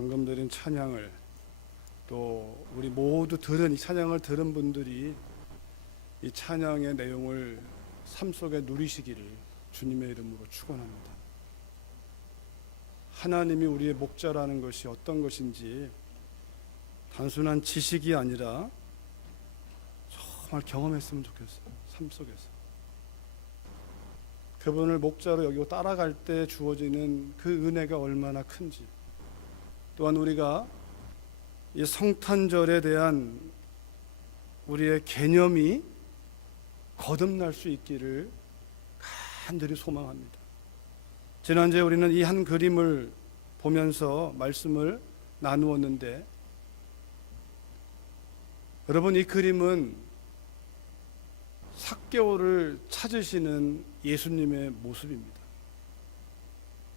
방금 드린 찬양을 또 우리 모두 들은 이 찬양을 들은 분들이 이 찬양의 내용을 삶 속에 누리시기를 주님의 이름으로 축원합니다. 하나님이 우리의 목자라는 것이 어떤 것인지 단순한 지식이 아니라 정말 경험했으면 좋겠어요. 삶 속에서 그분을 목자로 여기고 따라갈 때 주어지는 그 은혜가 얼마나 큰지, 또한 우리가 이 성탄절에 대한 우리의 개념이 거듭날 수 있기를 간절히 소망합니다. 지난주에 우리는 이 한 그림을 보면서 말씀을 나누었는데, 여러분, 이 그림은 삭개오를 찾으시는 예수님의 모습입니다.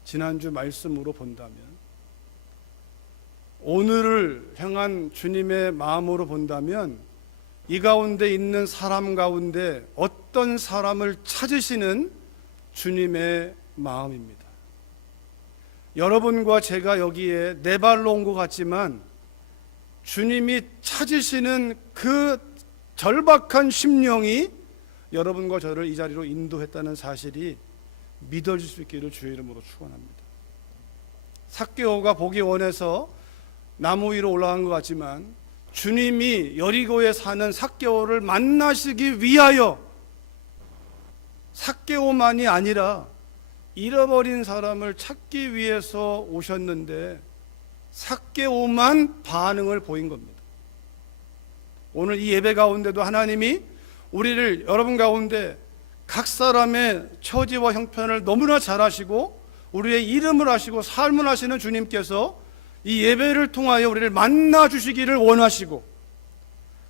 지난주 말씀으로 본다면, 오늘을 향한 주님의 마음으로 본다면 이 가운데 있는 사람 가운데 어떤 사람을 찾으시는 주님의 마음입니다. 여러분과 제가 여기에 네 발로 온 것 같지만 주님이 찾으시는 그 절박한 심령이 여러분과 저를 이 자리로 인도했다는 사실이 믿어질 수 있기를 주의 이름으로 축원합니다. 삭개오가 보기 원해서 나무 위로 올라간 것 같지만 주님이 여리고에 사는 삭개오를 만나시기 위하여 삭개오만이 아니라 잃어버린 사람을 찾기 위해서 오셨는데 삭개오만 반응을 보인 겁니다. 오늘 이 예배 가운데도 하나님이 우리를, 여러분 가운데 각 사람의 처지와 형편을 너무나 잘 아시고 우리의 이름을 아시고 삶을 아시는 주님께서 이 예배를 통하여 우리를 만나 주시기를 원하시고,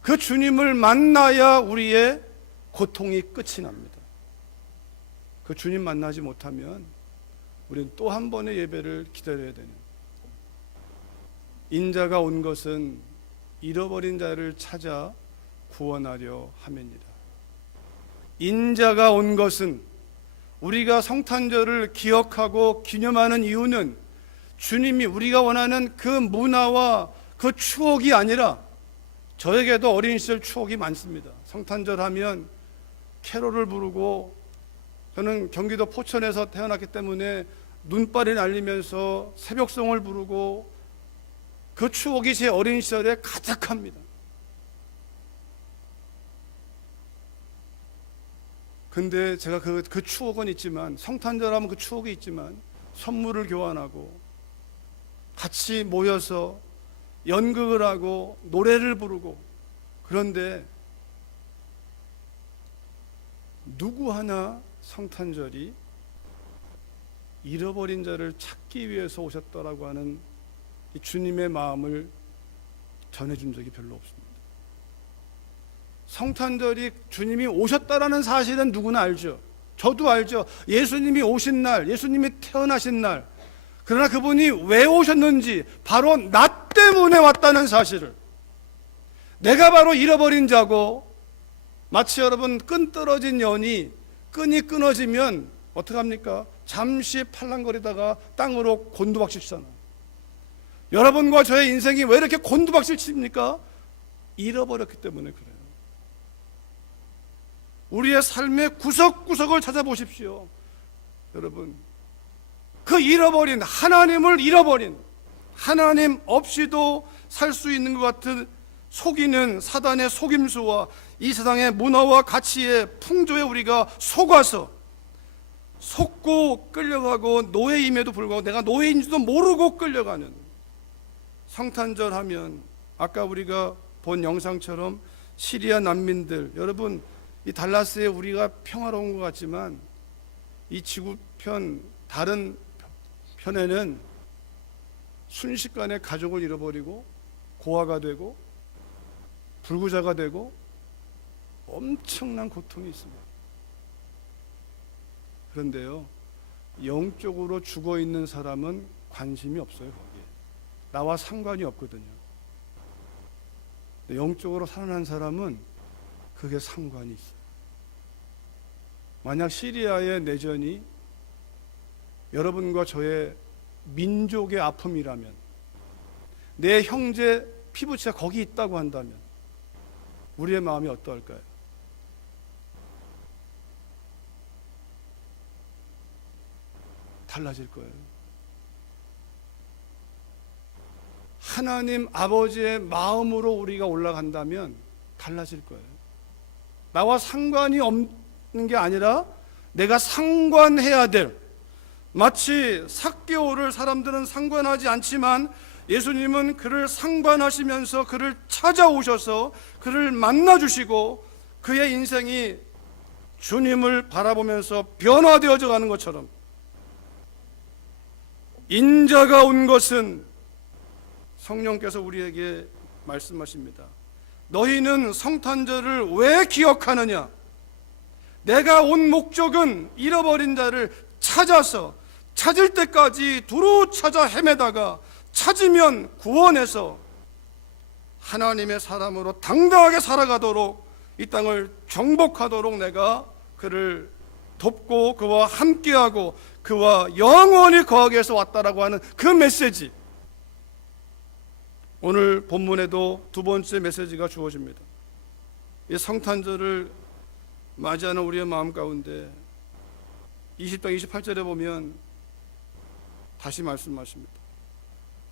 그 주님을 만나야 우리의 고통이 끝이 납니다. 그 주님 만나지 못하면 우리는 또 한 번의 예배를 기다려야 되는, 인자가 온 것은 잃어버린 자를 찾아 구원하려 함이니라. 인자가 온 것은, 우리가 성탄절을 기억하고 기념하는 이유는 주님이 우리가 원하는 그 문화와 그 추억이 아니라, 저에게도 어린 시절 추억이 많습니다. 성탄절 하면 캐롤을 부르고, 저는 경기도 포천에서 태어났기 때문에 눈발이 날리면서 새벽송을 부르고, 그 추억이 제 어린 시절에 가득합니다. 근데 제가 그 추억은 있지만, 성탄절 하면 그 추억이 있지만, 선물을 교환하고 같이 모여서 연극을 하고 노래를 부르고, 그런데 누구 하나 성탄절이 잃어버린 자를 찾기 위해서 오셨다라고 하는 이 주님의 마음을 전해준 적이 별로 없습니다. 성탄절이 주님이 오셨다라는 사실은 누구나 알죠. 저도 알죠. 예수님이 오신 날, 예수님이 태어나신 날. 그러나 그분이 왜 오셨는지, 바로 나 때문에 왔다는 사실을, 내가 바로 잃어버린 자고, 마치 여러분 끈 떨어진 연이, 끈이 끊어지면 어떡합니까? 잠시 팔랑거리다가 땅으로 곤두박질 치잖아요. 여러분과 저의 인생이 왜 이렇게 곤두박질 칩니까? 잃어버렸기 때문에 그래요. 우리의 삶의 구석구석을 찾아보십시오. 여러분, 그 잃어버린, 하나님을 잃어버린, 하나님 없이도 살 수 있는 것 같은 속이는 사단의 속임수와 이 세상의 문화와 가치의 풍조에 우리가 속아서 속고 끌려가고, 노예임에도 불구하고 내가 노예인지도 모르고 끌려가는, 성탄절 하면 아까 우리가 본 영상처럼 시리아 난민들, 여러분, 이 달라스에 우리가 평화로운 것 같지만 이 지구편 다른 편에는 순식간에 가족을 잃어버리고 고아가 되고 불구자가 되고 엄청난 고통이 있습니다. 그런데요, 영적으로 죽어 있는 사람은 관심이 없어요. 거기에 나와 상관이 없거든요. 영적으로 살아난 사람은 그게 상관이 있어요. 만약 시리아의 내전이 여러분과 저의 민족의 아픔이라면, 내 형제 피부치가 거기 있다고 한다면 우리의 마음이 어떠할까요? 달라질 거예요. 하나님 아버지의 마음으로 우리가 올라간다면 달라질 거예요. 나와 상관이 없는 게 아니라 내가 상관해야 될, 마치 삭개오를 사람들은 상관하지 않지만 예수님은 그를 상관하시면서 그를 찾아오셔서 그를 만나주시고 그의 인생이 주님을 바라보면서 변화되어져 가는 것처럼, 인자가 온 것은 성령께서 우리에게 말씀하십니다. 너희는 성탄절을 왜 기억하느냐? 내가 온 목적은 잃어버린 자를 찾아서 찾을 때까지 두루 찾아 헤매다가 찾으면 구원해서 하나님의 사람으로 당당하게 살아가도록, 이 땅을 정복하도록 내가 그를 돕고 그와 함께하고 그와 영원히 거하게 해서 왔다라고 하는 그 메시지, 오늘 본문에도 두 번째 메시지가 주어집니다. 이 성탄절을 맞이하는 우리의 마음 가운데 20장 28절에 보면 다시 말씀하십니다.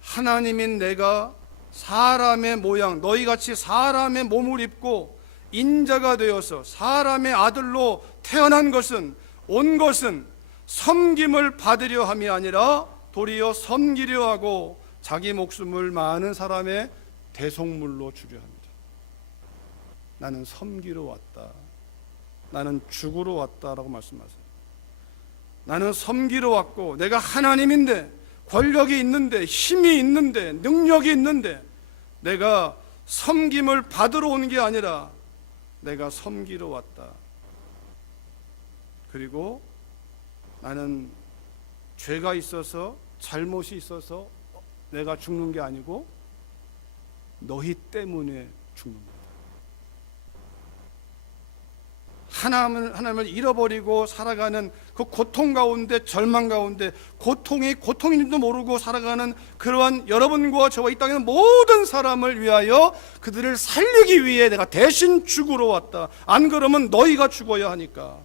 하나님인 내가 사람의 모양, 너희같이 사람의 몸을 입고 인자가 되어서 사람의 아들로 태어난 것은, 온 것은 섬김을 받으려 함이 아니라 도리어 섬기려 하고 자기 목숨을 많은 사람의 대속물로 주려 합니다. 나는 섬기러 왔다, 나는 죽으러 왔다라고 말씀하세요. 나는 섬기러 왔고, 내가 하나님인데, 권력이 있는데, 힘이 있는데, 능력이 있는데, 내가 섬김을 받으러 온 게 아니라 내가 섬기러 왔다. 그리고 나는 죄가 있어서, 잘못이 있어서 내가 죽는 게 아니고 너희 때문에 죽는 거다. 하나님을 잃어버리고 살아가는 그 고통 가운데, 절망 가운데, 고통이 고통인지도 모르고 살아가는 그러한 여러분과 저와 이 땅에 있는 모든 사람을 위하여 그들을 살리기 위해 내가 대신 죽으러 왔다. 안 그러면 너희가 죽어야 하니까.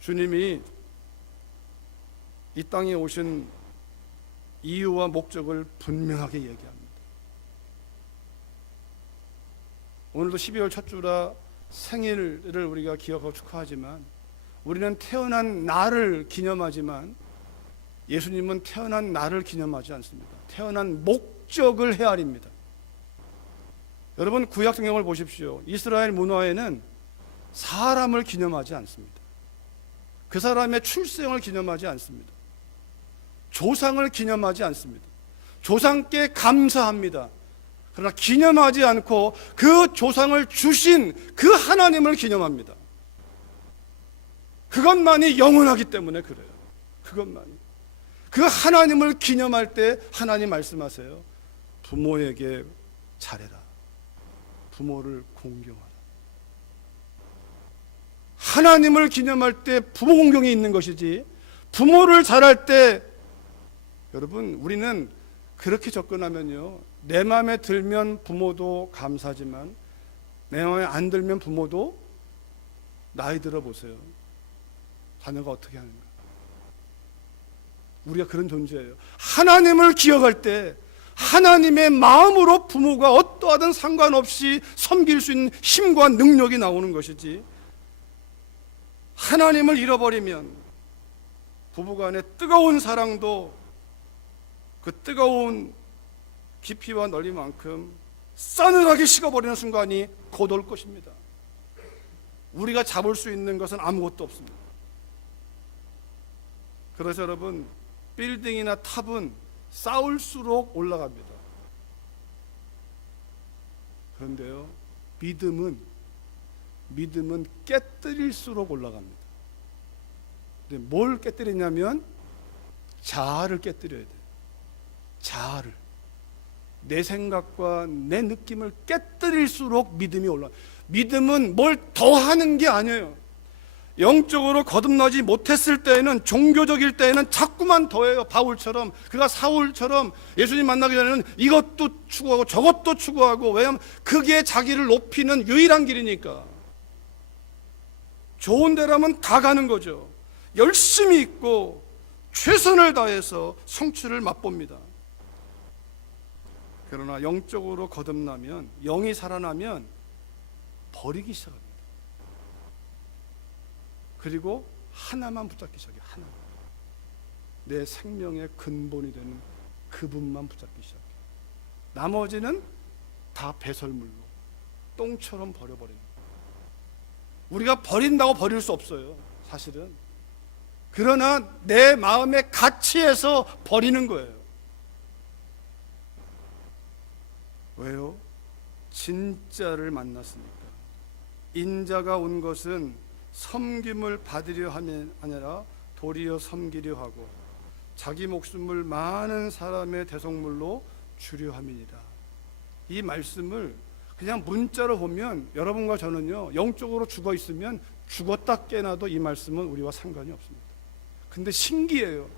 주님이 이 땅에 오신 이유와 목적을 분명하게 얘기합니다. 오늘도 12월 첫 주라 생일을 우리가 기억하고 축하하지만, 우리는 태어난 날을 기념하지만 예수님은 태어난 날을 기념하지 않습니다. 태어난 목적을 헤아립니다. 여러분, 구약 성경을 보십시오. 이스라엘 문화에는 사람을 기념하지 않습니다. 그 사람의 출생을 기념하지 않습니다. 조상을 기념하지 않습니다. 조상께 감사합니다. 그러나 기념하지 않고 그 조상을 주신 그 하나님을 기념합니다. 그것만이 영원하기 때문에 그래요. 그것만이. 그 하나님을 기념할 때 하나님 말씀하세요. 부모에게 잘해라. 부모를 공경하라. 하나님을 기념할 때 부모 공경이 있는 것이지, 부모를 잘할 때, 여러분, 우리는 그렇게 접근하면요, 내 마음에 들면 부모도 감사하지만 내 마음에 안 들면 부모도, 나이 들어 보세요. 자녀가 어떻게 하는가. 우리가 그런 존재예요. 하나님을 기억할 때 하나님의 마음으로 부모가 어떠하든 상관없이 섬길 수 있는 힘과 능력이 나오는 것이지, 하나님을 잃어버리면 부부간의 뜨거운 사랑도 그 뜨거운 깊이와 넓이만큼 싸늘하게 식어버리는 순간이 곧 올 것입니다. 우리가 잡을 수 있는 것은 아무것도 없습니다. 그래서 여러분, 빌딩이나 탑은 쌓을수록 올라갑니다. 그런데요, 믿음은 깨뜨릴수록 올라갑니다. 근데 뭘 깨뜨리냐면 자아를 깨뜨려야 돼요. 자아를, 내 생각과 내 느낌을 깨뜨릴수록 믿음이 올라가요. 믿음은 뭘 더하는 게 아니에요. 영적으로 거듭나지 못했을 때에는, 종교적일 때에는 자꾸만 더해요. 바울처럼, 그가 사울처럼 예수님 만나기 전에는 이것도 추구하고 저것도 추구하고, 왜냐하면 그게 자기를 높이는 유일한 길이니까. 좋은 데라면 다 가는 거죠. 열심히 있고 최선을 다해서 성취를 맛봅니다. 그러나 영적으로 거듭나면, 영이 살아나면 버리기 시작합니다. 그리고 하나만 붙잡기 시작해요. 하나. 내 생명의 근본이 되는 그분만 붙잡기 시작해요. 나머지는 다 배설물로, 똥처럼 버려버리는 거예요. 우리가 버린다고 버릴 수 없어요, 사실은. 그러나 내 마음의 가치에서 버리는 거예요. 왜요? 진짜를 만났으니까. 인자가 온 것은 섬김을 받으려 함이 아니라 도리어 섬기려 하고 자기 목숨을 많은 사람의 대속물로 주려 함이니라. 이 말씀을 그냥 문자로 보면 여러분과 저는요, 영적으로 죽어 있으면 죽었다 깨나도 이 말씀은 우리와 상관이 없습니다. 근데 신기해요.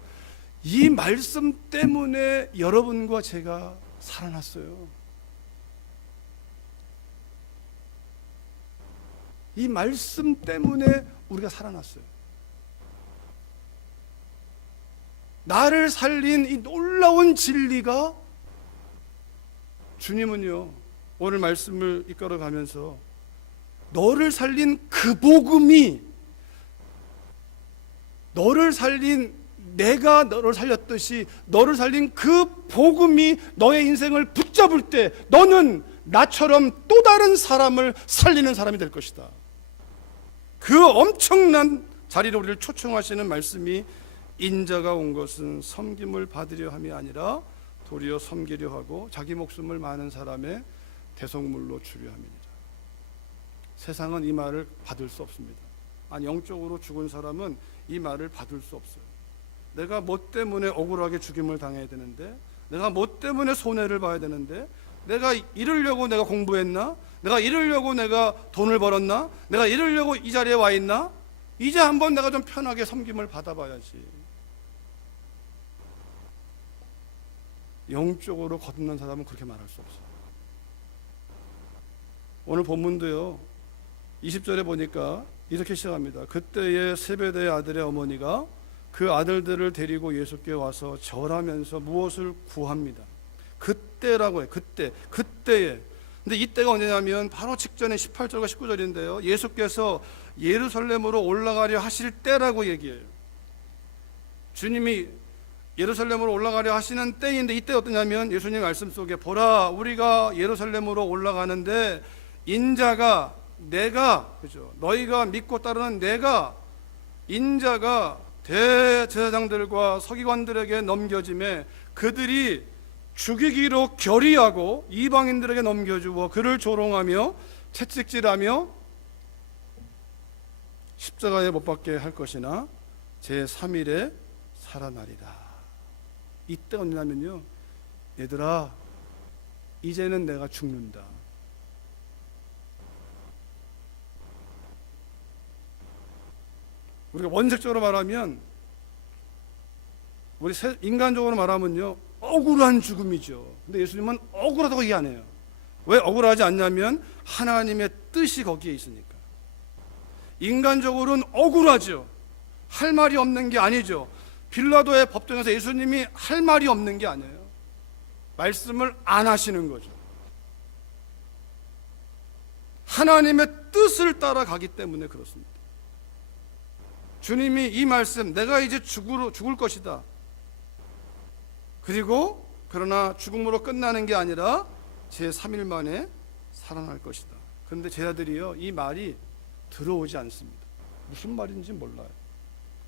이 말씀 때문에 여러분과 제가 살아났어요. 이 말씀 때문에 우리가 살아났어요. 나를 살린 이 놀라운 진리가, 주님은요 오늘 말씀을 이끌어 가면서 너를 살린 그 복음이, 너를 살린, 내가 너를 살렸듯이 너를 살린 그 복음이 너의 인생을 붙잡을 때 너는 나처럼 또 다른 사람을 살리는 사람이 될 것이다. 그 엄청난 자리로 우리를 초청하시는 말씀이, 인자가 온 것은 섬김을 받으려 함이 아니라 도리어 섬기려 하고 자기 목숨을 많은 사람의 대속물로 주려 함이니라. 세상은 이 말을 받을 수 없습니다. 아니, 영적으로 죽은 사람은 이 말을 받을 수 없어요. 내가 뭐 때문에 억울하게 죽임을 당해야 되는데, 내가 뭐 때문에 손해를 봐야 되는데, 내가 이러려고 내가 공부했나? 내가 이러려고 내가 돈을 벌었나? 내가 이러려고 이 자리에 와 있나? 이제 한번 내가 좀 편하게 섬김을 받아봐야지. 영적으로 거듭난 사람은 그렇게 말할 수 없어요. 오늘 본문도요 20절에 보니까 이렇게 시작합니다. 그때의 세베대의 아들의 어머니가 그 아들들을 데리고 예수께 와서 절하면서 무엇을 구합니다. 그때라고 해요. 그때에. 근데 이때가 언제냐면 바로 직전에 18절과 19절인데요. 예수께서 예루살렘으로 올라가려 하실 때라고 얘기해요. 주님이 예루살렘으로 올라가려 하시는 때인데, 이때 어떠냐면 예수님 말씀 속에, 보라 우리가 예루살렘으로 올라가는데 인자가, 내가, 그죠, 너희가 믿고 따르는 내가, 인자가 대제사장들과 서기관들에게 넘겨짐에 그들이 죽이기로 결의하고 이방인들에게 넘겨주어 그를 조롱하며 채찍질하며 십자가에 못 박게 할 것이나 제3일에 살아나리라. 이때 언제냐면요, 얘들아 이제는 내가 죽는다. 우리가 원색적으로 말하면, 우리 인간적으로 말하면요 억울한 죽음이죠. 근데 예수님은 억울하다고 얘기 안 해요. 왜 억울하지 않냐면 하나님의 뜻이 거기에 있으니까. 인간적으로는 억울하죠. 할 말이 없는 게 아니죠. 빌라도의 법정에서 예수님이 할 말이 없는 게 아니에요. 말씀을 안 하시는 거죠. 하나님의 뜻을 따라가기 때문에 그렇습니다. 주님이 이 말씀, 내가 이제 죽을 것이다. 그리고 그러나 죽음으로 끝나는 게 아니라 제3일 만에 살아날 것이다. 그런데 제자들이요 이 말이 들어오지 않습니다. 무슨 말인지 몰라요.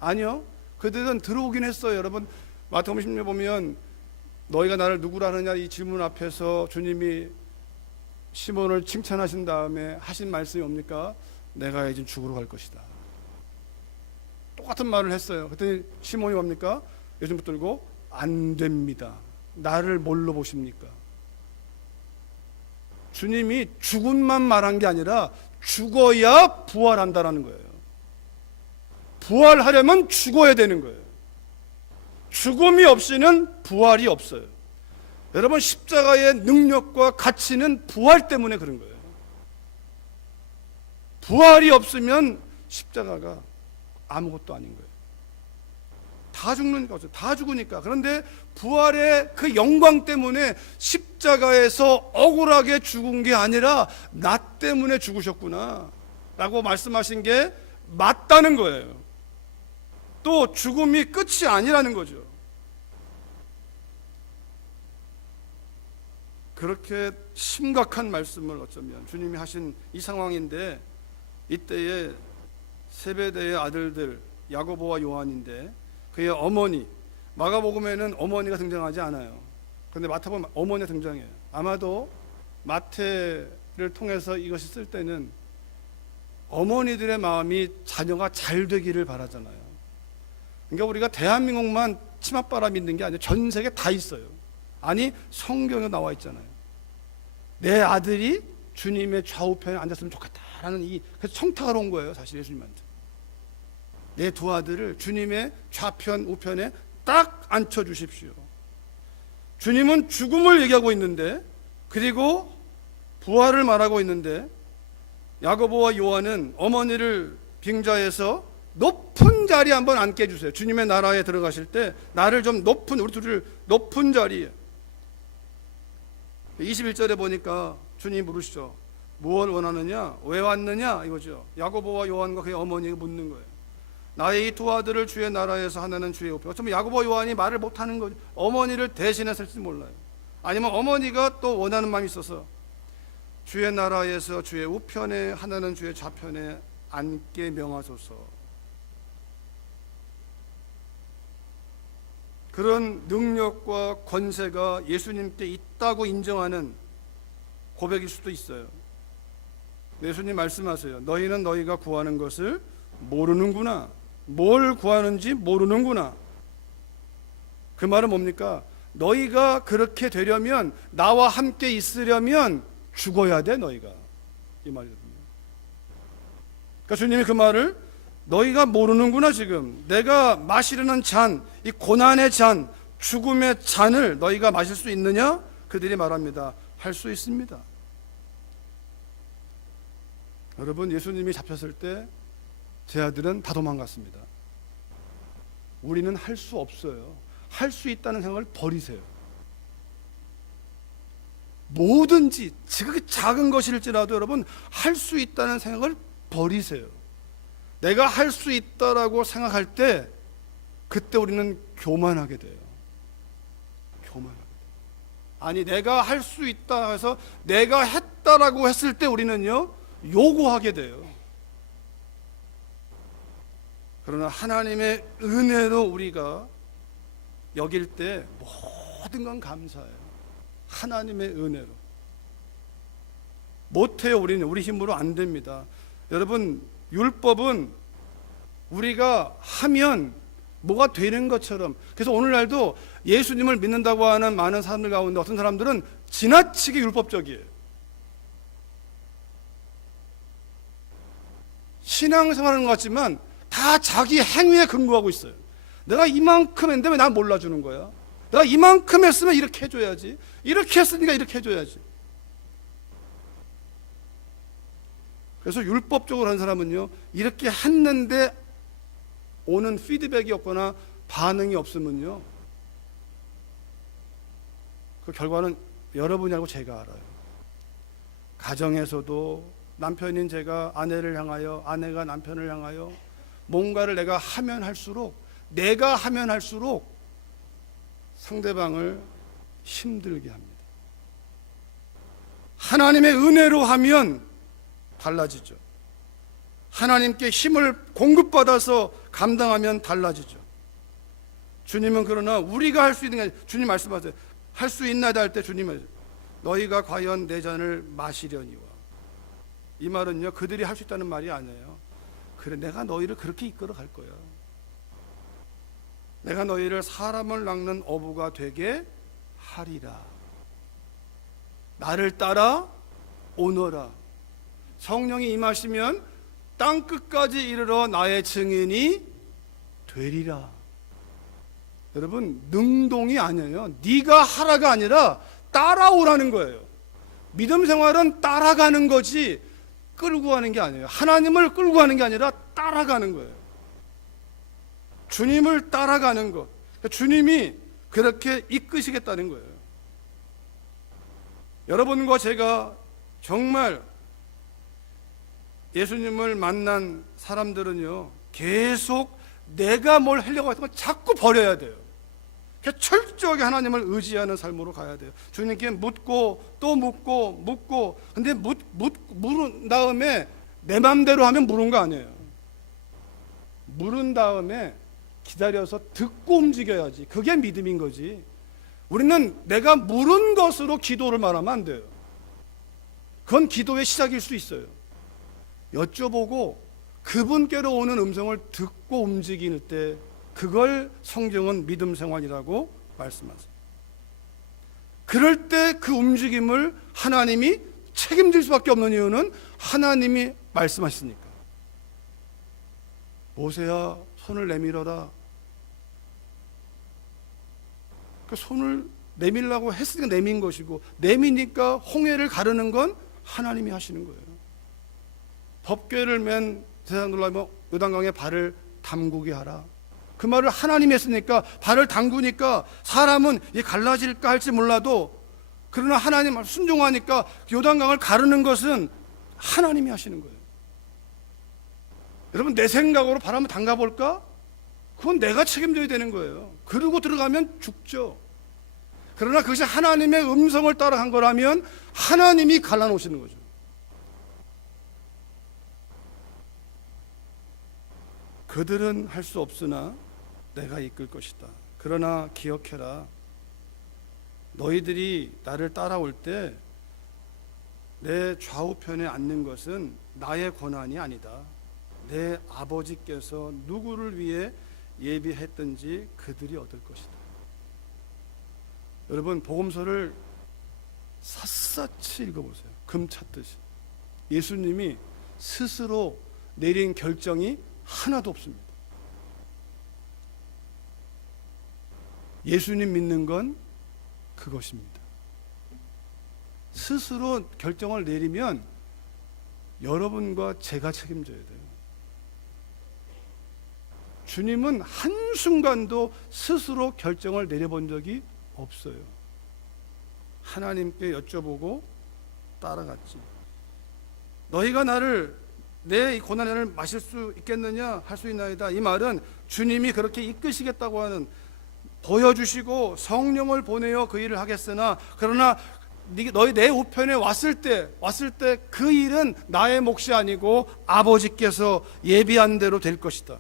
아니요, 그들은 들어오긴 했어요. 여러분 마태복음 16에 보면 너희가 나를 누구라 하느냐 이 질문 앞에서 주님이 시몬을 칭찬하신 다음에 하신 말씀이 뭡니까? 내가 이제 죽으러 갈 것이다. 똑같은 말을 했어요. 그랬더니 시몬이 뭡니까? 요즘 붙들고 안 됩니다. 나를 뭘로 보십니까? 주님이 죽음만 말한 게 아니라 죽어야 부활한다라는 거예요. 부활하려면 죽어야 되는 거예요. 죽음이 없이는 부활이 없어요. 여러분, 십자가의 능력과 가치는 부활 때문에 그런 거예요. 부활이 없으면 십자가가 아무것도 아닌 거예요. 다 죽는 거죠. 다 죽으니까. 그런데 부활의 그 영광 때문에 십자가에서 억울하게 죽은 게 아니라 나 때문에 죽으셨구나 라고 말씀하신 게 맞다는 거예요. 또 죽음이 끝이 아니라는 거죠. 그렇게 심각한 말씀을 어쩌면 주님이 하신 이 상황인데, 이때에 세베대의 아들들 야고보와 요한인데 그의 어머니, 마가복음에는 어머니가 등장하지 않아요. 그런데 마태복음 어머니가 등장해요. 아마도 마태를 통해서 이것이 쓸 때는 어머니들의 마음이 자녀가 잘 되기를 바라잖아요. 그러니까 우리가 대한민국만 치맛바람 있는 게 아니라 전 세계 다 있어요. 아니, 성경에 나와 있잖아요. 내 아들이 주님의 좌우편에 앉았으면 좋겠다라는 그래서 청탁하러 온 거예요, 사실 예수님한테. 내 두 아들을 주님의 좌편 우편에 딱 앉혀주십시오. 주님은 죽음을 얘기하고 있는데, 그리고 부활을 말하고 있는데, 야고보와 요한은 어머니를 빙자해서 높은 자리에 한번 앉게 해주세요. 주님의 나라에 들어가실 때 나를 좀 높은, 우리 둘을 높은 자리에. 21절에 보니까 주님이 물으시죠. 무엇을 원하느냐? 왜 왔느냐? 이거죠. 야고보와 요한과 그의 어머니에게 묻는 거예요. 나의 이 두 아들을 주의 나라에서 하나는 주의 우편. 어쩌면 야고보 요한이 말을 못하는 거죠. 어머니를 대신했을지 몰라요. 아니면 어머니가 또 원하는 마음이 있어서 주의 나라에서 주의 우편에 하나는 주의 좌편에 앉게 명하소서. 그런 능력과 권세가 예수님께 있다고 인정하는 고백일 수도 있어요. 예수님 말씀하세요. 너희는 너희가 구하는 것을 모르는구나. 뭘 구하는지 모르는구나. 그 말은 뭡니까? 너희가 그렇게 되려면, 나와 함께 있으려면 죽어야 돼, 너희가. 이 말이거든요. 그러니까 주님이 그 말을 너희가 모르는구나. 지금 내가 마시려는 잔, 이 고난의 잔, 죽음의 잔을 너희가 마실 수 있느냐? 그들이 말합니다. 할 수 있습니다. 여러분, 예수님이 잡혔을 때 제 아들은 다 도망갔습니다. 우리는 할 수 없어요. 할 수 있다는 생각을 버리세요. 뭐든지 지극히 작은 것일지라도 여러분, 할 수 있다는 생각을 버리세요. 내가 할 수 있다라고 생각할 때 그때 우리는 교만하게 돼요. 교만하게 돼요. 아니, 내가 할 수 있다 해서 내가 했다라고 했을 때 우리는요, 요구하게 돼요. 그러나 하나님의 은혜로 우리가 여길 때 모든 건 감사해요. 하나님의 은혜로. 못해요. 우리는 우리 힘으로 안 됩니다. 여러분, 율법은 우리가 하면 뭐가 되는 것처럼. 그래서 오늘날도 예수님을 믿는다고 하는 많은 사람들 가운데 어떤 사람들은 지나치게 율법적이에요. 신앙생활하는 것 같지만 다 자기 행위에 근거하고 있어요. 내가 이만큼 했는데 왜 난 몰라주는 거야? 내가 이만큼 했으면 이렇게 해줘야지. 이렇게 했으니까 이렇게 해줘야지. 그래서 율법적으로 하는 사람은요, 이렇게 했는데 오는 피드백이 없거나 반응이 없으면요, 그 결과는 여러분이 알고 제가 알아요. 가정에서도 남편인 제가 아내를 향하여, 아내가 남편을 향하여 뭔가를 내가 하면 할수록 상대방을 힘들게 합니다. 하나님의 은혜로 하면 달라지죠. 하나님께 힘을 공급받아서 감당하면 달라지죠. 주님은 그러나 우리가 할 수 있는 게 아니라, 주님 말씀하세요. 할 수 있나이다 할 때 주님은 너희가 과연 내 잔을 마시려니와. 이 말은요, 그들이 할 수 있다는 말이 아니에요. 그래, 내가 너희를 그렇게 이끌어 갈 거야. 내가 너희를 사람을 낚는 어부가 되게 하리라. 나를 따라 오너라. 성령이 임하시면 땅 끝까지 이르러 나의 증인이 되리라. 여러분, 능동이 아니에요. 네가 하라가 아니라 따라오라는 거예요. 믿음 생활은 따라가는 거지 끌고 가는 게 아니에요. 하나님을 끌고 가는 게 아니라 따라가는 거예요. 주님을 따라가는 것. 그러니까 주님이 그렇게 이끄시겠다는 거예요. 여러분과 제가 정말 예수님을 만난 사람들은요, 계속 내가 뭘 하려고 하는 건 자꾸 버려야 돼요. 철저하게 하나님을 의지하는 삶으로 가야 돼요. 주님께 묻고 또 묻고 근데 물은 다음에 내 맘대로 하면 물은 거 아니에요. 물은 다음에 기다려서 듣고 움직여야지. 그게 믿음인 거지. 우리는 내가 물은 것으로 기도를 말하면 안 돼요. 그건 기도의 시작일 수 있어요. 여쭤보고 그분께로 오는 음성을 듣고 움직일 때, 그걸 성경은 믿음 생활이라고 말씀하세요. 그럴 때 그 움직임을 하나님이 책임질 수밖에 없는 이유는 하나님이 말씀하시니까. 모세야, 손을 내밀어라. 그 손을 내밀라고 했으니까 내민 것이고, 내미니까 홍해를 가르는 건 하나님이 하시는 거예요. 법궤를 맨 세상 놀라면 요단강에 발을 담그게 하라. 그 말을 하나님이 했으니까 발을 담그니까 사람은 이 갈라질까 할지 몰라도, 그러나 하나님 말 순종하니까 요단강을 가르는 것은 하나님이 하시는 거예요. 여러분, 내 생각으로 발 한번 담가볼까? 그건 내가 책임져야 되는 거예요. 그러고 들어가면 죽죠. 그러나 그것이 하나님의 음성을 따라간 거라면 하나님이 갈라놓으시는 거죠. 그들은 할 수 없으나 내가 이끌 것이다. 그러나 기억해라. 너희들이 나를 따라올 때 내 좌우편에 앉는 것은 나의 권한이 아니다. 내 아버지께서 누구를 위해 예비했든지 그들이 얻을 것이다. 여러분, 복음서를 샅샅이 읽어보세요. 금 찾듯이. 예수님이 스스로 내린 결정이 하나도 없습니다. 예수님 믿는 건 그것입니다. 스스로 결정을 내리면 여러분과 제가 책임져야 돼요. 주님은 한순간도 스스로 결정을 내려본 적이 없어요. 하나님께 여쭤보고 따라갔지. 너희가 나를 내 고난을 마실 수 있겠느냐? 할 수 있나이다. 이 말은 주님이 그렇게 이끄시겠다고 하는, 보여주시고 성령을 보내어 그 일을 하겠으나, 그러나 너희 내 우편에 왔을 때 그 일은 나의 몫이 아니고 아버지께서 예비한 대로 될 것이다.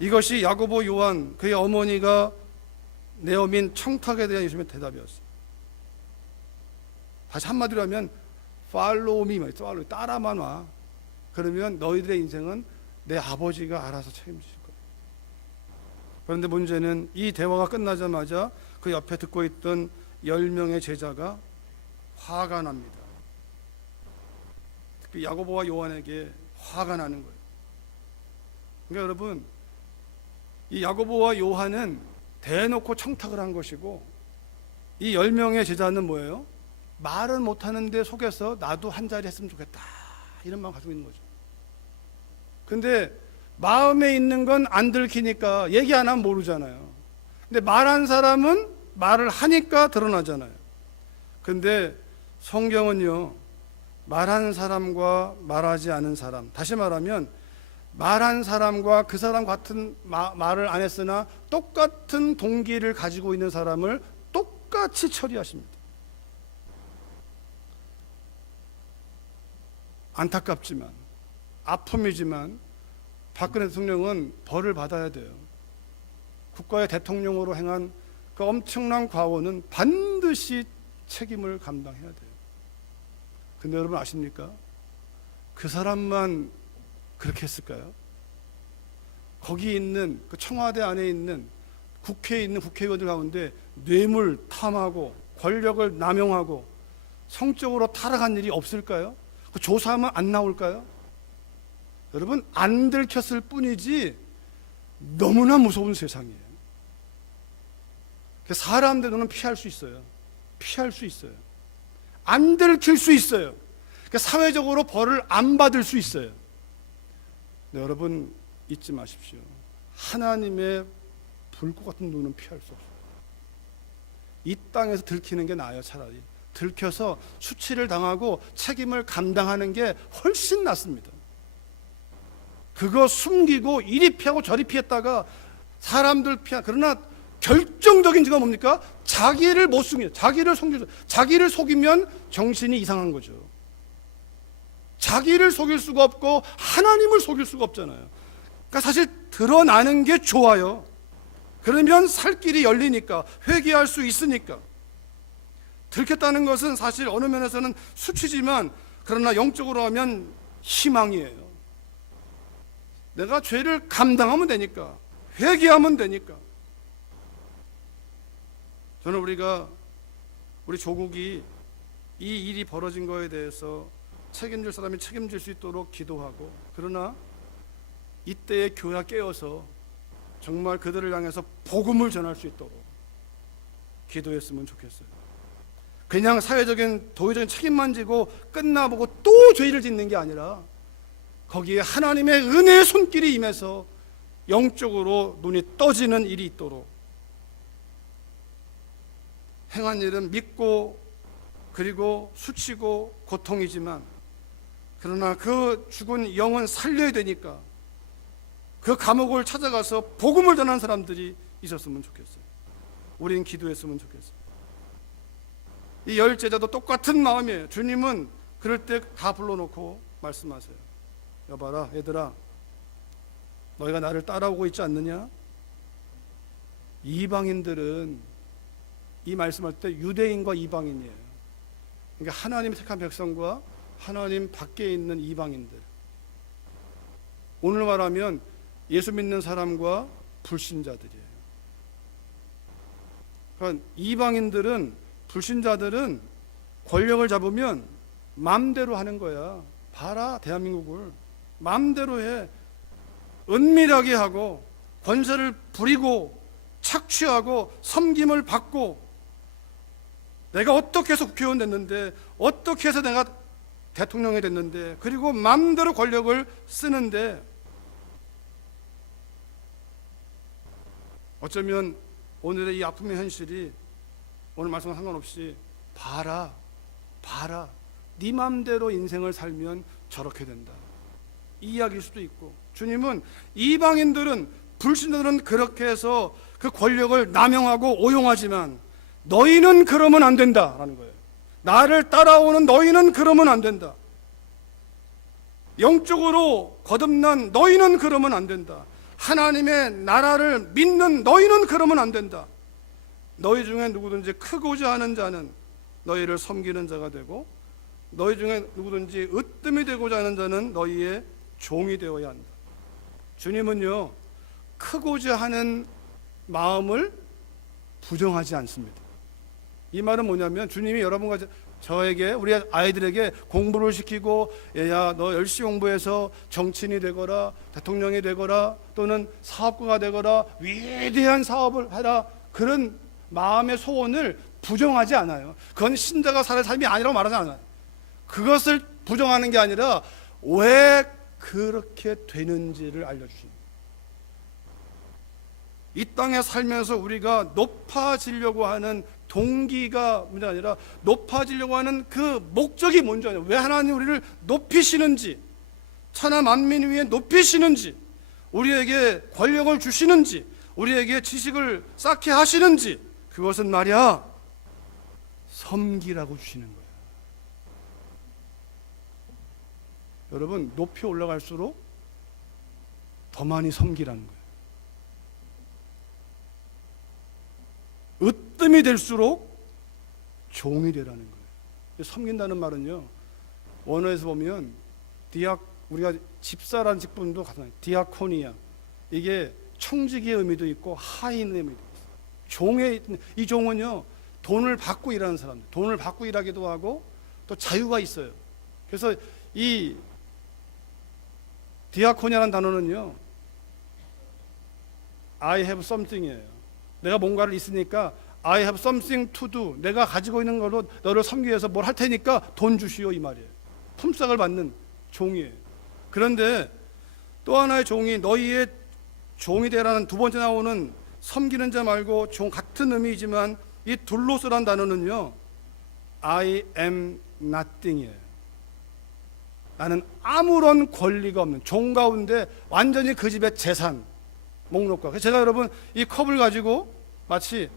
이것이 야고보 요한, 그의 어머니가 내어민 청탁에 대한 예수님의 대답이었어요. 다시 한마디로 하면 follow me, 따라만 와. 그러면 너희들의 인생은 내 아버지가 알아서 책임질 거예요. 그런데 문제는 이 대화가 끝나자마자 그 옆에 듣고 있던 10명의 제자가 화가 납니다. 특히 야고보와 요한에게 화가 나는 거예요. 그러니까 여러분, 이 야고보와 요한은 대놓고 청탁을 한 것이고, 이 10명의 제자는 뭐예요? 말은 못하는데 속에서 나도 한 자리 했으면 좋겠다, 이런 마음 가지고 있는 거죠. 근데 마음에 있는 건 안 들키니까 얘기 안 하면 모르잖아요. 근데 말한 사람은 말을 하니까 드러나잖아요. 근데 성경은요, 말한 사람과 말하지 않은 사람, 다시 말하면 말한 사람과 그 사람 같은 말을 안 했으나 똑같은 동기를 가지고 있는 사람을 똑같이 처리하십니다. 안타깝지만, 아픔이지만 박근혜 대통령은 벌을 받아야 돼요. 국가의 대통령으로 행한 그 엄청난 과오는 반드시 책임을 감당해야 돼요. 근데 여러분 아십니까? 그 사람만 그렇게 했을까요? 거기 있는, 그 청와대 안에 있는, 국회에 있는 국회의원들 가운데 뇌물 탐하고 권력을 남용하고 성적으로 타락한 일이 없을까요? 그 조사하면 안 나올까요? 여러분, 안 들켰을 뿐이지 너무나 무서운 세상이에요. 사람들 눈은 피할 수 있어요. 피할 수 있어요. 안 들킬 수 있어요. 사회적으로 벌을 안 받을 수 있어요. 네, 여러분 잊지 마십시오. 하나님의 불꽃 같은 눈은 피할 수 없어요. 이 땅에서 들키는 게 나아요. 차라리 들켜서 수치를 당하고 책임을 감당하는 게 훨씬 낫습니다. 그거 숨기고 이리 피하고 저리 피했다가 사람들 그러나 결정적인 지가 뭡니까? 자기를 못 숨겨, 자기를 속여, 자기를 속이면 정신이 이상한 거죠. 자기를 속일 수가 없고 하나님을 속일 수가 없잖아요. 그러니까 사실 드러나는 게 좋아요. 그러면 살 길이 열리니까, 회개할 수 있으니까. 들켰다는 것은 사실 어느 면에서는 수치지만 그러나 영적으로 하면 희망이에요. 내가 죄를 감당하면 되니까, 회개하면 되니까. 저는 우리 조국이 이 일이 벌어진 거에 대해서 책임질 사람이 책임질 수 있도록 기도하고, 그러나 이때의 교회가 깨어서 정말 그들을 향해서 복음을 전할 수 있도록 기도했으면 좋겠어요. 그냥 사회적인 도의적인 책임만 지고 끝나보고 또 죄를 짓는 게 아니라 거기에 하나님의 은혜의 손길이 임해서 영적으로 눈이 떠지는 일이 있도록, 행한 일은 믿고 그리고 수치고 고통이지만 그러나 그 죽은 영은 살려야 되니까 그 감옥을 찾아가서 복음을 전하는 사람들이 있었으면 좋겠어요. 우린 기도했으면 좋겠어요. 이 열 제자도 똑같은 마음이에요. 주님은 그럴 때 다 불러놓고 말씀하세요. 여봐라 얘들아, 너희가 나를 따라오고 있지 않느냐? 이방인들은 이 말씀할 때 유대인과 이방인이에요. 그러니까 하나님이 택한 백성과 하나님 밖에 있는 이방인들, 오늘 말하면 예수 믿는 사람과 불신자들이에요. 그러니까 이방인들은, 불신자들은 권력을 잡으면 마음대로 하는 거야. 봐라 대한민국을 마음대로 해. 은밀하게 하고 권세를 부리고 착취하고 섬김을 받고, 내가 어떻게 해서 국회의원 됐는데, 어떻게 해서 내가 대통령이 됐는데, 그리고 마음대로 권력을 쓰는데, 어쩌면 오늘의 이 아픔의 현실이 오늘 말씀과 상관없이 봐라 네 마음대로 인생을 살면 저렇게 된다, 이 이야기일 수도 있고, 주님은 이방인들은, 불신자들은 그렇게 해서 그 권력을 남용하고 오용하지만 너희는 그러면 안 된다라는 거예요. 나를 따라오는 너희는 그러면 안 된다. 영적으로 거듭난 너희는 그러면 안 된다. 하나님의 나라를 믿는 너희는 그러면 안 된다. 너희 중에 누구든지 크고자 하는 자는 너희를 섬기는 자가 되고, 너희 중에 누구든지 으뜸이 되고자 하는 자는 너희의 종이 되어야 한다. 주님은요, 크고자 하는 마음을 부정하지 않습니다. 이 말은 뭐냐면, 주님이 여러분과 저에게, 우리 아이들에게 공부를 시키고, 얘야 너 열심히 공부해서 정치인이 되거라, 대통령이 되거라, 또는 사업가가 되거라, 위대한 사업을 하라, 그런 마음의 소원을 부정하지 않아요. 그건 신자가 살아야 삶이 아니라고 말하지 않아요. 그것을 부정하는 게 아니라 왜 그렇게 되는지를 알려주십니다. 이 땅에 살면서 우리가 높아지려고 하는 동기가 문제가 아니라 높아지려고 하는 그 목적이 뭔지 아냐, 왜 하나님 우리를 높이시는지, 천하 만민 위에 높이시는지, 우리에게 권력을 주시는지, 우리에게 지식을 쌓게 하시는지, 그것은 말이야 섬기라고 주시는 거예요. 여러분, 높이 올라갈수록 더 많이 섬기라는 거예요. 으뜸이 될수록 종이 되라는 거예요. 섬긴다는 말은요, 원어에서 보면 우리가 집사라는 직분도 같아요. 디아코니아, 이게 청직의 의미도 있고 하인의 의미도 있어요. 이 종은요, 돈을 받고 일하는 사람들, 돈을 받고 일하기도 하고 또 자유가 있어요. 그래서 이 디아코니아라는 단어는요, I have something이에요. 내가 뭔가를 있으니까 I have something to do. 내가 가지고 있는 걸로 너를 섬기기 위해서 뭘 할 테니까 돈 주시오 이 말이에요. 품삯을 받는 종이에요. 그런데 또 하나의 종이 너희의 종이 되라는 두 번째 나오는 섬기는 자 말고 종 같은 의미이지만 이 둘로스란 단어는요, I am nothing이에요. 나는 아무런 권리가 없는 종 가운데 완전히 그 집의 재산 목록과. 그래서 제가 여러분 이 컵을 가지고 마치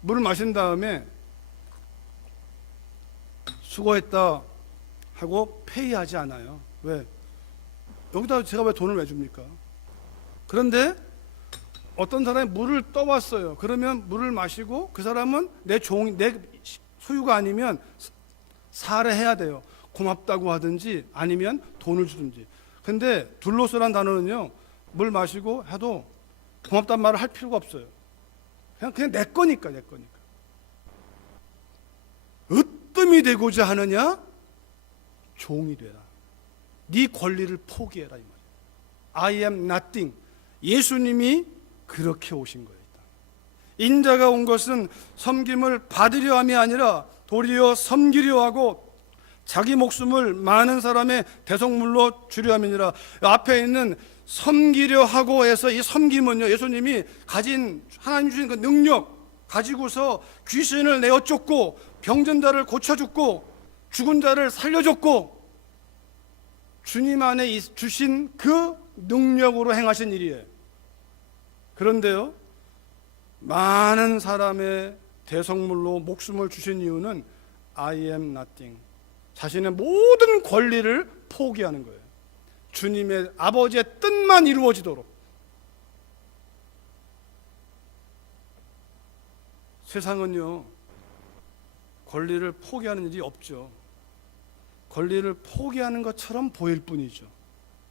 물을 마신 다음에 수고했다 하고 페이하지 않아요. 왜? 여기다 제가 왜 돈을 왜 줍니까? 그런데 어떤 사람이 물을 떠왔어요. 그러면 물을 마시고 그 사람은 내 소유가 아니면 살해해야 돼요. 고맙다고 하든지 아니면 돈을 주든지. 근데 둘로스란 단어는요, 물 마시고 해도 고맙단 말을 할 필요가 없어요. 그냥 내 거니까. 으뜸이 되고자 하느냐? 종이 되라. 네 권리를 포기해라 이 말이에요. I am nothing. 예수님이 그렇게 오신 거예요. 인자가 온 것은 섬김을 받으려 함이 아니라 도리어 섬기려 하고 자기 목숨을 많은 사람의 대속물로 주려 함이니라. 앞에 있는 섬기려 하고 해서 이 섬김은요, 예수님이 가진 하나님 주신 그 능력 가지고서 귀신을 내어 쫓고 병든 자를 고쳐 줬고 죽은 자를 살려 줬고 주님 안에 주신 그 능력으로 행하신 일이에요. 그런데요, 많은 사람의 대속물로 목숨을 주신 이유는 I am nothing. 자신의 모든 권리를 포기하는 거예요. 주님의 아버지의 뜻만 이루어지도록. 세상은요, 권리를 포기하는 일이 없죠. 권리를 포기하는 것처럼 보일 뿐이죠.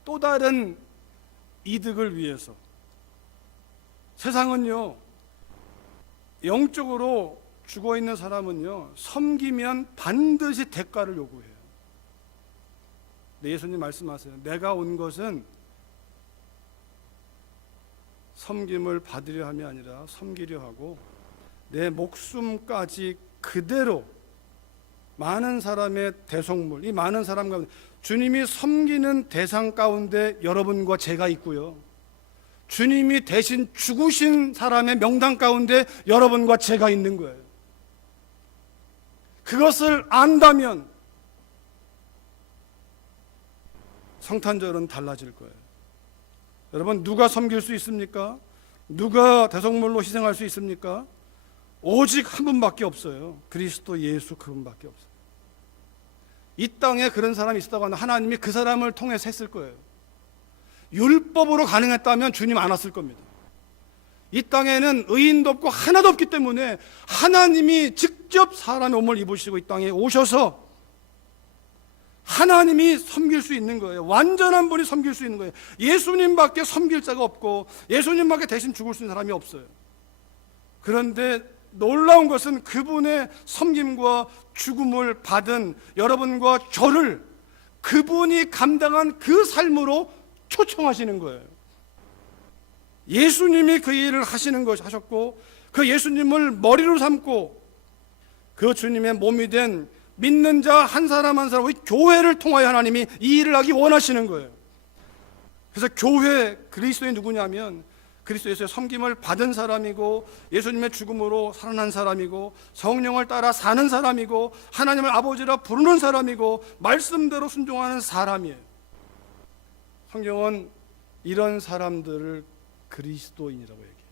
또 다른 이득을 위해서. 세상은요, 영적으로 죽어 있는 사람은요, 섬기면 반드시 대가를 요구해요. 예수님 말씀하세요. 내가 온 것은 섬김을 받으려 함이 아니라 섬기려 하고 내 목숨까지 그대로 많은 사람의 대속물, 이 많은 사람 가운데 주님이 섬기는 대상 가운데 여러분과 제가 있고요, 주님이 대신 죽으신 사람의 명단 가운데 여러분과 제가 있는 거예요. 그것을 안다면 성탄절은 달라질 거예요. 여러분, 누가 섬길 수 있습니까? 누가 대속물로 희생할 수 있습니까? 오직 한 분밖에 없어요. 그리스도 예수, 그분밖에 없어요. 이 땅에 그런 사람이 있었다고 하면 하나님이 그 사람을 통해서 했을 거예요. 율법으로 가능했다면 주님 안 왔을 겁니다. 이 땅에는 의인도 없고 하나도 없기 때문에 하나님이 직접 사람의 몸을 입으시고 이 땅에 오셔서 하나님이 섬길 수 있는 거예요. 완전한 분이 섬길 수 있는 거예요. 예수님밖에 섬길 자가 없고 예수님밖에 대신 죽을 수 있는 사람이 없어요. 그런데 놀라운 것은 그분의 섬김과 죽음을 받은 여러분과 저를 그분이 감당한 그 삶으로 초청하시는 거예요. 예수님이 그 일을 하셨고 그 예수님을 머리로 삼고 그 주님의 몸이 된 믿는 자 한 사람 한 사람, 우리 교회를 통하여 하나님이 이 일을 하기 원하시는 거예요. 그래서 교회, 그리스도인이 누구냐면 그리스도 예수의 섬김을 받은 사람이고 예수님의 죽음으로 살아난 사람이고 성령을 따라 사는 사람이고 하나님을 아버지라 부르는 사람이고 말씀대로 순종하는 사람이에요. 성경은 이런 사람들을 그리스도인이라고 얘기해요.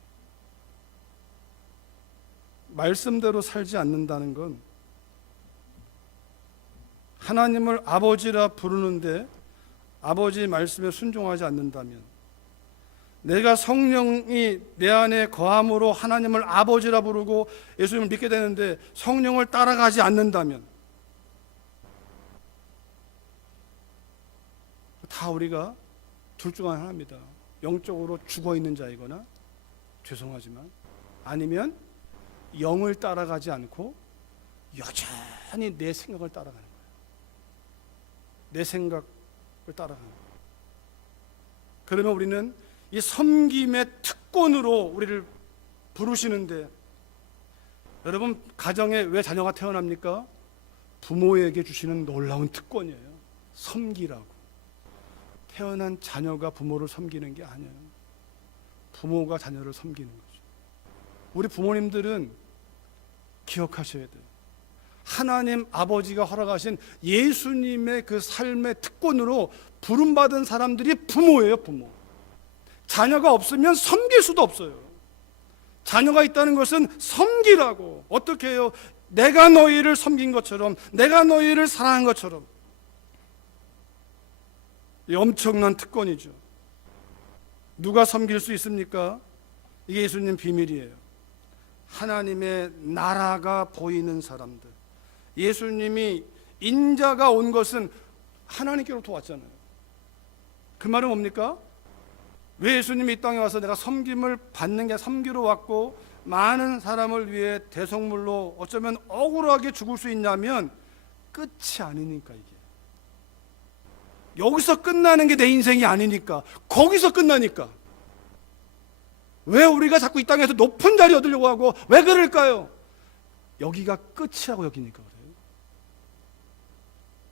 말씀대로 살지 않는다는 건 하나님을 아버지라 부르는데 아버지 말씀에 순종하지 않는다면, 내가 성령이 내 안에 거함으로 하나님을 아버지라 부르고 예수님을 믿게 되는데 성령을 따라가지 않는다면, 다 우리가 둘 중 하나입니다. 영적으로 죽어있는 자이거나, 죄송하지만, 아니면 영을 따라가지 않고 여전히 내 생각을 따라가는 거예요. 내 생각을 따라가는 거예요. 그러면 우리는 이 섬김의 특권으로 우리를 부르시는데, 여러분, 가정에 왜 자녀가 태어납니까? 부모에게 주시는 놀라운 특권이에요. 섬기라고. 태어난 자녀가 부모를 섬기는 게 아니에요. 부모가 자녀를 섬기는 거죠. 우리 부모님들은 기억하셔야 돼요. 하나님 아버지가 허락하신 예수님의 그 삶의 특권으로 부름받은 사람들이 부모예요, 부모. 자녀가 없으면 섬길 수도 없어요. 자녀가 있다는 것은 섬기라고. 어떻게 해요? 내가 너희를 섬긴 것처럼, 내가 너희를 사랑한 것처럼. 이 엄청난 특권이죠. 누가 섬길 수 있습니까? 이게 예수님 비밀이에요. 하나님의 나라가 보이는 사람들. 예수님이 인자가 온 것은 하나님께로부터 왔잖아요. 그 말은 뭡니까? 왜 예수님이 이 땅에 와서 내가 섬김을 받는 게 섬기러 왔고 많은 사람을 위해 대속물로 어쩌면 억울하게 죽을 수 있냐면 끝이 아니니까. 이게 여기서 끝나는 게 내 인생이 아니니까. 거기서 끝나니까. 왜 우리가 자꾸 이 땅에서 높은 자리 얻으려고 하고 왜 그럴까요? 여기가 끝이라고 여기니까 그래요.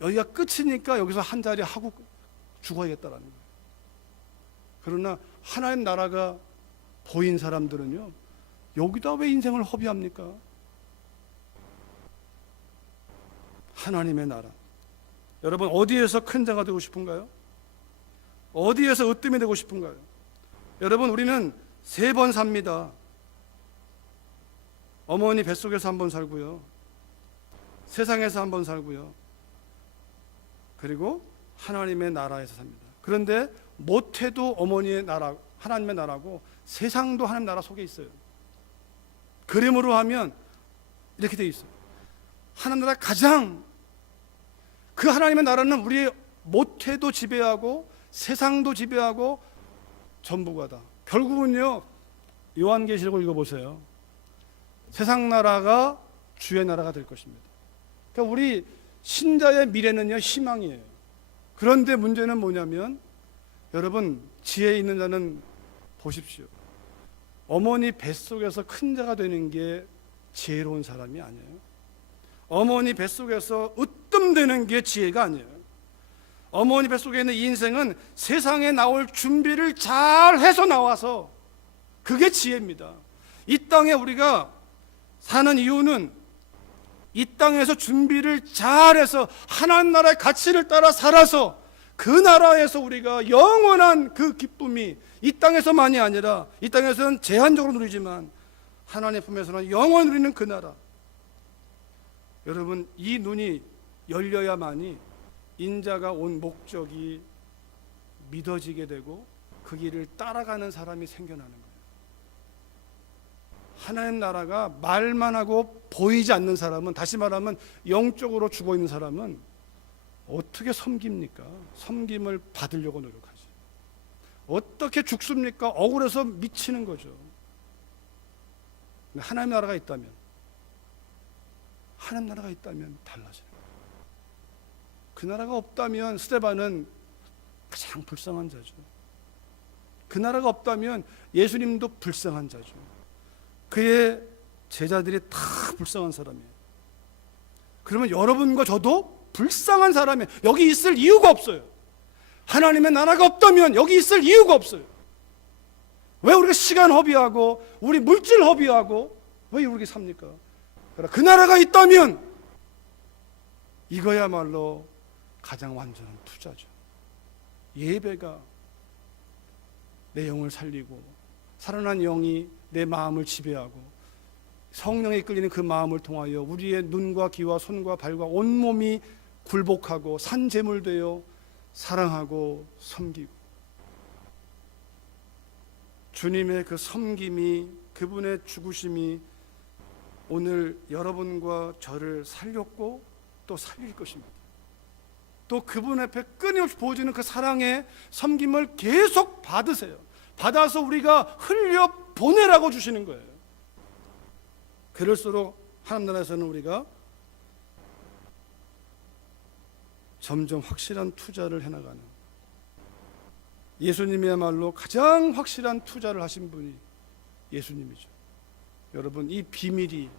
여기가 끝이니까 여기서 한 자리 하고 죽어야겠다라는 거예요. 그러나 하나님 나라가 보인 사람들은요, 여기다 왜 인생을 허비합니까? 하나님의 나라. 여러분, 어디에서 큰 자가 되고 싶은가요? 어디에서 으뜸이 되고 싶은가요? 여러분, 우리는 3번 삽니다. 어머니 뱃속에서 한 번 살고요, 세상에서 한 번 살고요, 그리고 하나님의 나라에서 삽니다. 그런데 못해도 어머니의 나라, 하나님의 나라고 세상도 하나님 나라 속에 있어요. 그림으로 하면 이렇게 돼 있어요. 하나님 나라 가장, 그 하나님의 나라는 우리의 못해도 지배하고 세상도 지배하고 전부가 다. 결국은요, 요한계시록을 읽어보세요. 세상 나라가 주의 나라가 될 것입니다. 그러니까 우리 신자의 미래는요, 희망이에요. 그런데 문제는 뭐냐면, 여러분, 지혜 있는 자는 보십시오. 어머니 뱃속에서 큰 자가 되는 게 지혜로운 사람이 아니에요. 어머니 뱃속에서 으뜸되는 게 지혜가 아니에요. 어머니 뱃속에 있는 이 인생은 세상에 나올 준비를 잘 해서 나와서, 그게 지혜입니다. 이 땅에 우리가 사는 이유는 이 땅에서 준비를 잘해서 하나님 나라의 가치를 따라 살아서 그 나라에서 우리가 영원한 그 기쁨이 이 땅에서만이 아니라, 이 땅에서는 제한적으로 누리지만 하나님의 품에서는 영원히 누리는 그 나라. 여러분, 이 눈이 열려야만이 인자가 온 목적이 믿어지게 되고 그 길을 따라가는 사람이 생겨나는 거예요. 하나님 나라가 말만 하고 보이지 않는 사람은, 다시 말하면 영적으로 죽어 있는 사람은 어떻게 섬깁니까? 섬김을 받으려고 노력하죠. 어떻게 죽습니까? 억울해서 미치는 거죠. 하나님 나라가 있다면, 하나님 나라가 있다면 달라져요. 그 나라가 없다면 스데반은 가장 불쌍한 자죠. 그 나라가 없다면 예수님도 불쌍한 자죠. 그의 제자들이 다 불쌍한 사람이에요. 그러면 여러분과 저도 불쌍한 사람이에요. 여기 있을 이유가 없어요. 하나님의 나라가 없다면 여기 있을 이유가 없어요. 왜 우리가 시간 허비하고 우리 물질 허비하고 왜 이렇게 삽니까? 그 나라가 있다면 이거야말로 가장 완전한 투자죠. 예배가 내 영을 살리고 살아난 영이 내 마음을 지배하고 성령에 이끌리는 그 마음을 통하여 우리의 눈과 귀와 손과 발과 온몸이 굴복하고 산재물되어 사랑하고 섬기고, 주님의 그 섬김이, 그분의 죽으심이 오늘 여러분과 저를 살렸고 또 살릴 것입니다. 또 그분 앞에 끊임없이 보여주는 그 사랑의 섬김을 계속 받으세요. 받아서 우리가 흘려 보내라고 주시는 거예요. 그럴수록 하나님 나라에서는 우리가 점점 확실한 투자를 해나가는, 예수님이야말로 가장 확실한 투자를 하신 분이 예수님이죠. 여러분, 이 비밀이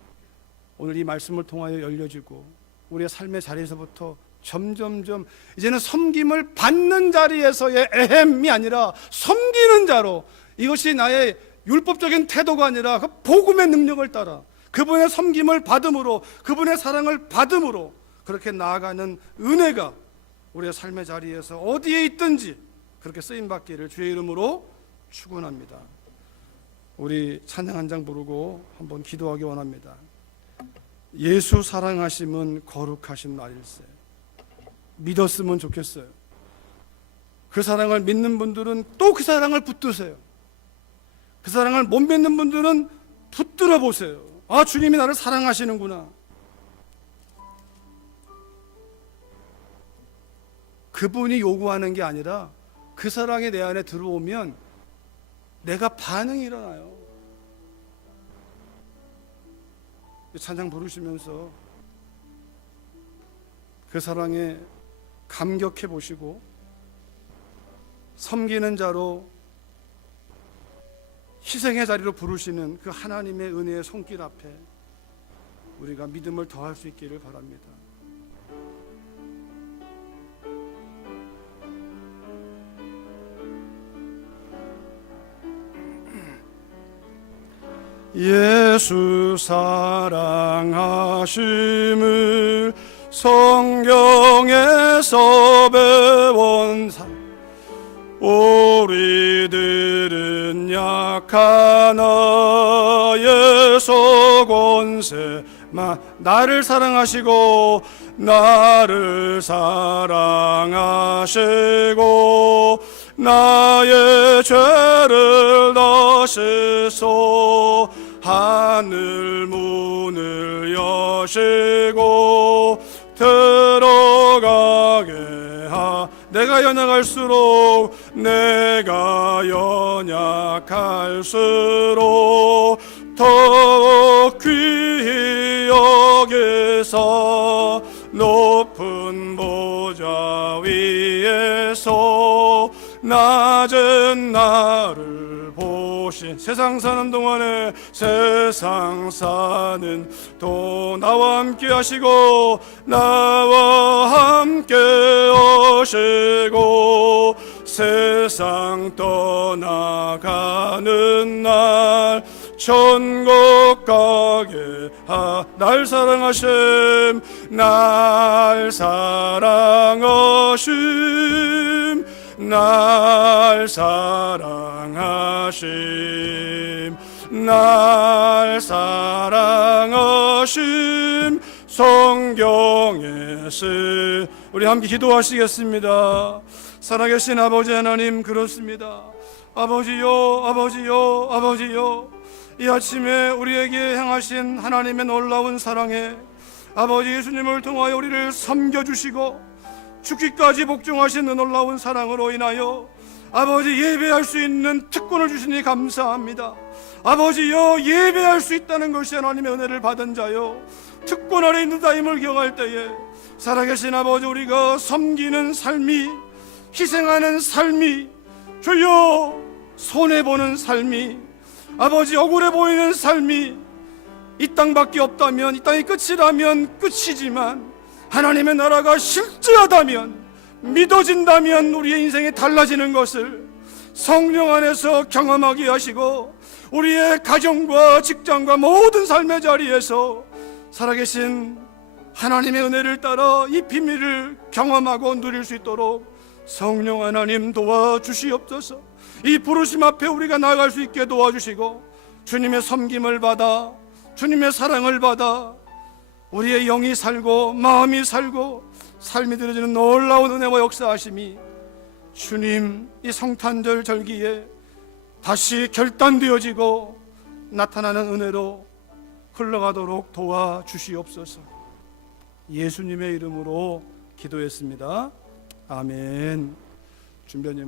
오늘 이 말씀을 통하여 열려지고 우리의 삶의 자리에서부터 점점점 이제는 섬김을 받는 자리에서의 에헴이 아니라 섬기는 자로, 이것이 나의 율법적인 태도가 아니라 그 복음의 능력을 따라 그분의 섬김을 받음으로, 그분의 사랑을 받음으로 그렇게 나아가는 은혜가 우리의 삶의 자리에서 어디에 있든지 그렇게 쓰임받기를 주의 이름으로 축원합니다. 우리 찬양 한 장 부르고 한번 기도하기 원합니다. 예수 사랑하심은 거룩하신 날일세. 믿었으면 좋겠어요. 그 사랑을 믿는 분들은 또 그 사랑을 붙드세요. 그 사랑을 못 믿는 분들은 붙들어 보세요. 아, 주님이 나를 사랑하시는구나. 그분이 요구하는 게 아니라 그 사랑이 내 안에 들어오면 내가 반응이 일어나요. 찬양 부르시면서 그 사랑에 감격해 보시고 섬기는 자로, 희생의 자리로 부르시는 그 하나님의 은혜의 손길 앞에 우리가 믿음을 더할 수 있기를 바랍니다. 예수 사랑하심을 성경에서 배운 우리들은 약한 나의 속원세만 나를 사랑하시고 나를 사랑하시고 나의 죄를 다시소 하늘 문을 여시고 들어가게 하. 내가 연약할수록 내가 연약할수록 더 귀히 여기서 높은 보좌 위에서 낮은 나를 보신, 세상 사는 동안에 세상 사는 또 나와 함께 하시고 나와 함께 하시고 세상 떠나가는 날 천국 가게 하. 날 사랑하심, 날 사랑하심, 날 사랑하심, 날 사랑하심. 성경에 쓰. 우리 함께 기도하시겠습니다. 살아계신 아버지 하나님, 그렇습니다. 아버지요, 아버지요, 아버지요, 이 아침에 우리에게 행하신 하나님의 놀라운 사랑에 아버지 예수님을 통하여 우리를 섬겨주시고 죽기까지 복종하신 놀라운 사랑으로 인하여 아버지 예배할 수 있는 특권을 주시니 감사합니다. 아버지여, 예배할 수 있다는 것이 하나님의 은혜를 받은 자요, 특권 아래 있는 자임을 기억할 때에 살아계신 아버지, 우리가 섬기는 삶이, 희생하는 삶이, 주여 손해보는 삶이, 아버지 억울해 보이는 삶이 이 땅밖에 없다면, 이 땅이 끝이라면 끝이지만 하나님의 나라가 실제하다면, 믿어진다면 우리의 인생이 달라지는 것을 성령 안에서 경험하게 하시고 우리의 가정과 직장과 모든 삶의 자리에서 살아계신 하나님의 은혜를 따라 이 비밀을 경험하고 누릴 수 있도록 성령 하나님 도와주시옵소서. 이 부르심 앞에 우리가 나아갈 수 있게 도와주시고 주님의 섬김을 받아, 주님의 사랑을 받아 우리의 영이 살고 마음이 살고 삶이 들어지는 놀라운 은혜와 역사하심이 주님 이 성탄절 절기에 다시 결단되어지고 나타나는 은혜로 흘러가도록 도와주시옵소서. 예수님의 이름으로 기도했습니다. 아멘. 준비한